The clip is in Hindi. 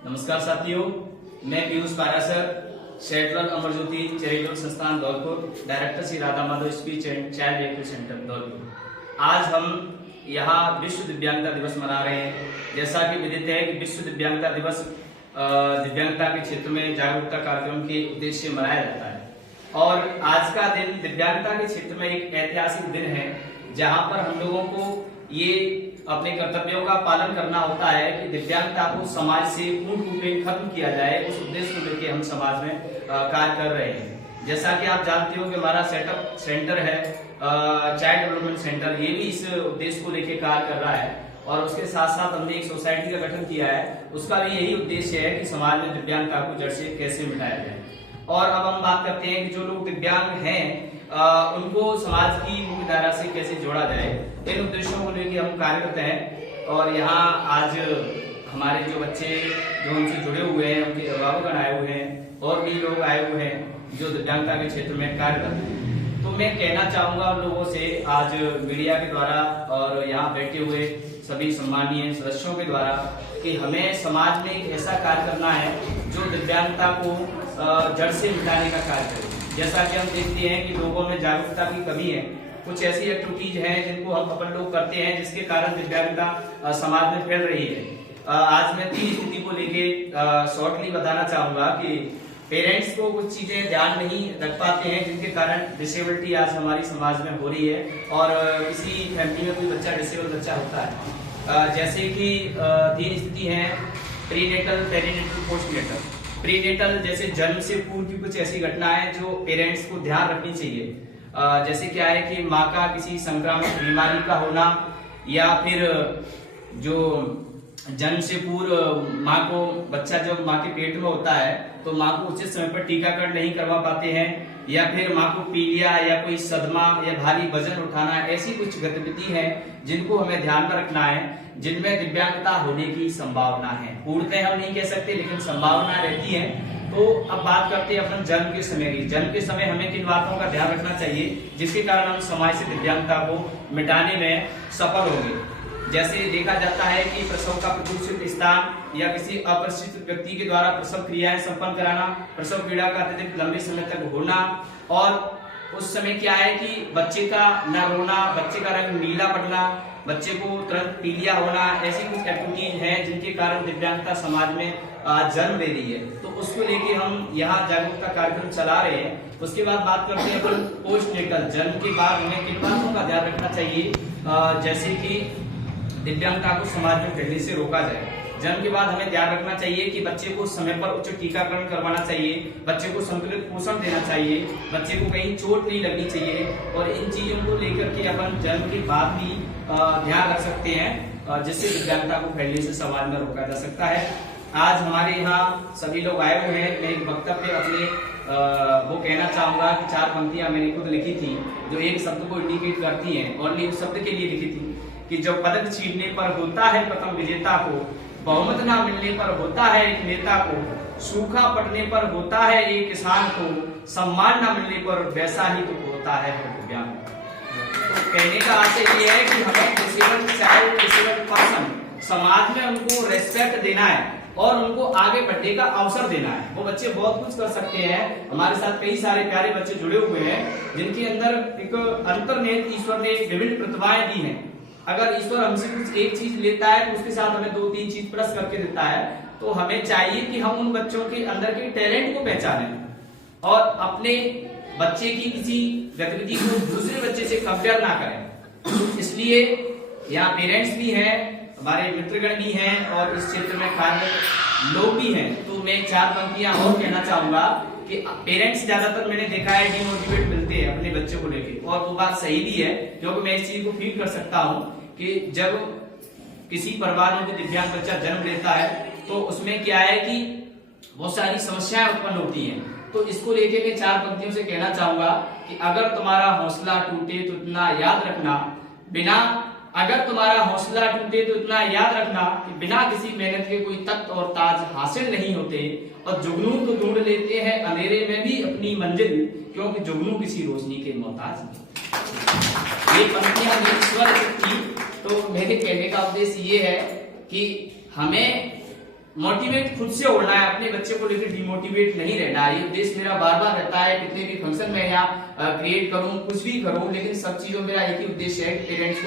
नमस्कार साथियों, मैं पीयूष पारासर, शेटलर अमर ज्योति चैरिटेबल संस्थान Dholpur, director Shri Radha Madhav speech and child health centre Dholpur. आज हम यहाँ विश्व दिव्यांगता दिवस मना रहे हैं। जैसा कि विदित है कि विश्व दिव्यांगता दिवस दिव्यांगता के क्षेत्र में जागरूकता कार्यक्रम के उद्देश्य से मनाया जाता है और आज का दिन दिव्यांगता के क्षेत्र में एक ऐतिहासिक दिन है, जहाँ पर हम लोगों को ये अपने कर्तव्यों का पालन करना होता है कि दिव्यांगता को समाज से पूर्ण रूप में खत्म किया जाए। उस उद्देश्य को लेकर हम समाज में कार्य कर रहे हैं। जैसा कि आप जानते हो कि हमारा सेटअप सेंटर है चाइल्ड डेवलपमेंट सेंटर, ये भी इस उद्देश्य को लेकर कार्य कर रहा है और उसके साथ साथ हमने एक सोसाइटी का गठन किया है। उसका भी यही उद्देश्य है कि समाज में दिव्यांगता को जड़ से कैसे मिटाया जाए। और अब हम बात करते हैं कि जो लोग दिव्यांग हैं उनको समाज की मुख्य धारा से कैसे जोड़ा जाए। इन उद्देश्यों को लेकर हम कार्यरत हैं और यहाँ आज हमारे जो बच्चे जो उनसे जुड़े हुए हैं, उनके अभिभावकगण आए हुए हैं और भी लोग आए हुए हैं जो दिव्यांगता के क्षेत्र में कार्य करते हैं। तो मैं कहना चाहूंगा उन लोगों से आज मीडिया के द्वारा और यहाँ बैठे हुए सभी सम्मानीय सदस्यों के द्वारा कि हमें समाज में एक ऐसा कार्य करना है जो दिव्यांगता को जड़ से मिटाने का कार्य करे। जैसा कि हम देखते हैं कि लोगों में जागरूकता की कमी है, कुछ ऐसी एक्टिविटीज हैं जिनको हम अपन लोग करते हैं जिसके कारण दिव्यांगता समाज में फैल रही है। आज मैं 3 स्थिति को लेके शॉर्टली बताना चाहूंगा कि पेरेंट्स को कुछ चीजें ध्यान नहीं रख पाते हैं जिनके कारण डिसेबिलिटी आज हमारी समाज में हो रही है और किसी फैमिली में कोई बच्चा डिसेबल बच्चा होता है। जैसे कि 3 स्थिति है प्रीनेटल, पेरीनेटल, पोस्टनेटल। प्रीनेटल जैसे जन्म से पूर्व की कुछ ऐसी घटनाएं जो पेरेंट्स को ध्यान रखनी चाहिए। जैसे क्या है कि माँ का किसी संक्रामक बीमारी का होना या फिर जो जन्म से पूर्व माँ को बच्चा जब माँ के पेट में होता है तो माँ को उचित समय पर टीकाकरण नहीं करवा पाते हैं या फिर माँ को पीलिया या कोई सदमा या भारी वजन उठाना, ऐसी कुछ गतिविधि है जिनको हमें ध्यान में रखना है, जिनमें दिव्यांगता होने की संभावना है। पूर्णतः हम नहीं कह सकते लेकिन संभावना रहती है। तो अब बात करते हैं अपन जन्म के समय की। जन्म के समय हमें किन बातों का ध्यान रखना चाहिए जिसके कारण हम समाज से दिव्यांगता को मिटाने में सफल होंगे। जैसे देखा जाता है कि प्रसव का प्रदूषित स्थान या किसी अप्रशिक्षित व्यक्ति के द्वारा प्रसव क्रियाएं संपन्न कराना, प्रसव पीड़ा का अत्यधिक लंबे समय तक होना और उस समय क्या है कि बच्चे का न रोना, बच्चे का रंग नीला पड़ना, बच्चे को तुरंत पीलिया होना, ऐसी कुछ एक्टिविटीज हैं जिनके कारण दिव्यांगता समाज में जन्म ले रही है। तो उसको लेके हम यहाँ जागरूकता कार्यक्रम चला रहे हैं। उसके बाद बात करते हैं अपन पोस्टनेटल, जन्म के बाद हमें किन बातों का ध्यान रखना चाहिए जैसे कि दिव्यांगता को समाज में फैलने से रोका जाए। जन्म के बाद हमें ध्यान रखना चाहिए कि बच्चे को समय पर उचित टीकाकरण करवाना चाहिए, बच्चे को संतुलित पोषण देना चाहिए, बच्चे को कहीं चोट नहीं लगनी चाहिए और इन चीजों को लेकर के अपन जन्म के बाद भी ध्यान रख सकते हैं जिससे दिव्यांगता को फैलने से समाज में रोका जा सकता है। आज हमारे यहाँ सभी लोग आए हुए हैं। मैं एक वक्तव्य अपने वो कहना चाहूंगा कि 4 पंक्तियां मैंने खुद लिखी थी जो एक शब्द को इंडिकेट करती हैं और उस शब्द के लिए लिखी थी कि जब पदक छीनने पर होता है प्रथम विजेता को, बहुमत ना मिलने पर होता है एक नेता को, सूखा पड़ने पर होता है एक किसान को, सम्मान ना मिलने पर वैसा ही तो होता है दिव्यांग। तो कहने का आशय ये है कि हमें डिसेबल्ड चाइल्ड, डिसेबल्ड पर्सन समाज में उनको रेस्पेक्ट देना है और उनको आगे बढ़ने का अवसर देना है। वो बच्चे बहुत कुछ कर सकते हैं। हमारे साथ कई सारे प्यारे बच्चे जुड़े हुए हैं जिनके अंदर एक अंतर्निहित ईश्वर ने विभिन्न प्रतिभाएं दी हैं। अगर ईश्वर हमसे कुछ एक चीज लेता है तो उसके साथ हमें 2-3 चीज प्लस करके देता है। तो हमें चाहिए कि हम उन बच्चों के अंदर के टैलेंट को पहचानें और अपने बच्चे की किसी गतिविधि को दूसरे बच्चे से कंपेयर ना करें। इसलिए यहाँ पेरेंट्स भी हैं, हमारे मित्रगण भी हैं और इस क्षेत्र में कार्यरत लोग भी हैं। तो मैं 4 पंक्तियां और कहना चाहूंगा कि पेरेंट्स ज्यादातर मैंने देखा है डिमोटिवेट मिलते हैं अपने बच्चे को लेके और वो बात सही भी है क्योंकि मैं इस चीज को फील कर सकता हूँ कि जब किसी परिवार में दिव्यांग बच्चा जन्म लेता है तो उसमें क्या है कि बहुत सारी समस्याएं उत्पन्न होती हैं। तो इसको लेके मैं 4 पंक्तियों से कहना चाहूंगा कि अगर तुम्हारा हौसला टूटे तो इतना याद रखना अगर तुम्हारा हौसला टूटे तो इतना याद रखना कि बिना किसी मेहनत के कोई तख्त और ताज हासिल नहीं होते और जुगनू तो ढूंढ लेते हैं अंधेरे में भी अपनी मंजिल, क्योंकि जुगनू किसी रोशनी के मोहताज नहीं। ये पंक्तियां मेरी स्वर थी। तो मेरे कहने का उद्देश्य ये है कि हमें मोटिवेट खुद से होना है, अपने बच्चे को लेकर डिमोटिवेट नहीं रहना है। ये उद्देश्य मेरा बार बार रहता है, कितने भी फंक्शन में यहाँ क्रिएट करूं, कुछ भी करूं, लेकिन सब चीजों मेरा एक ही उद्देश्य है, पेरेंट्स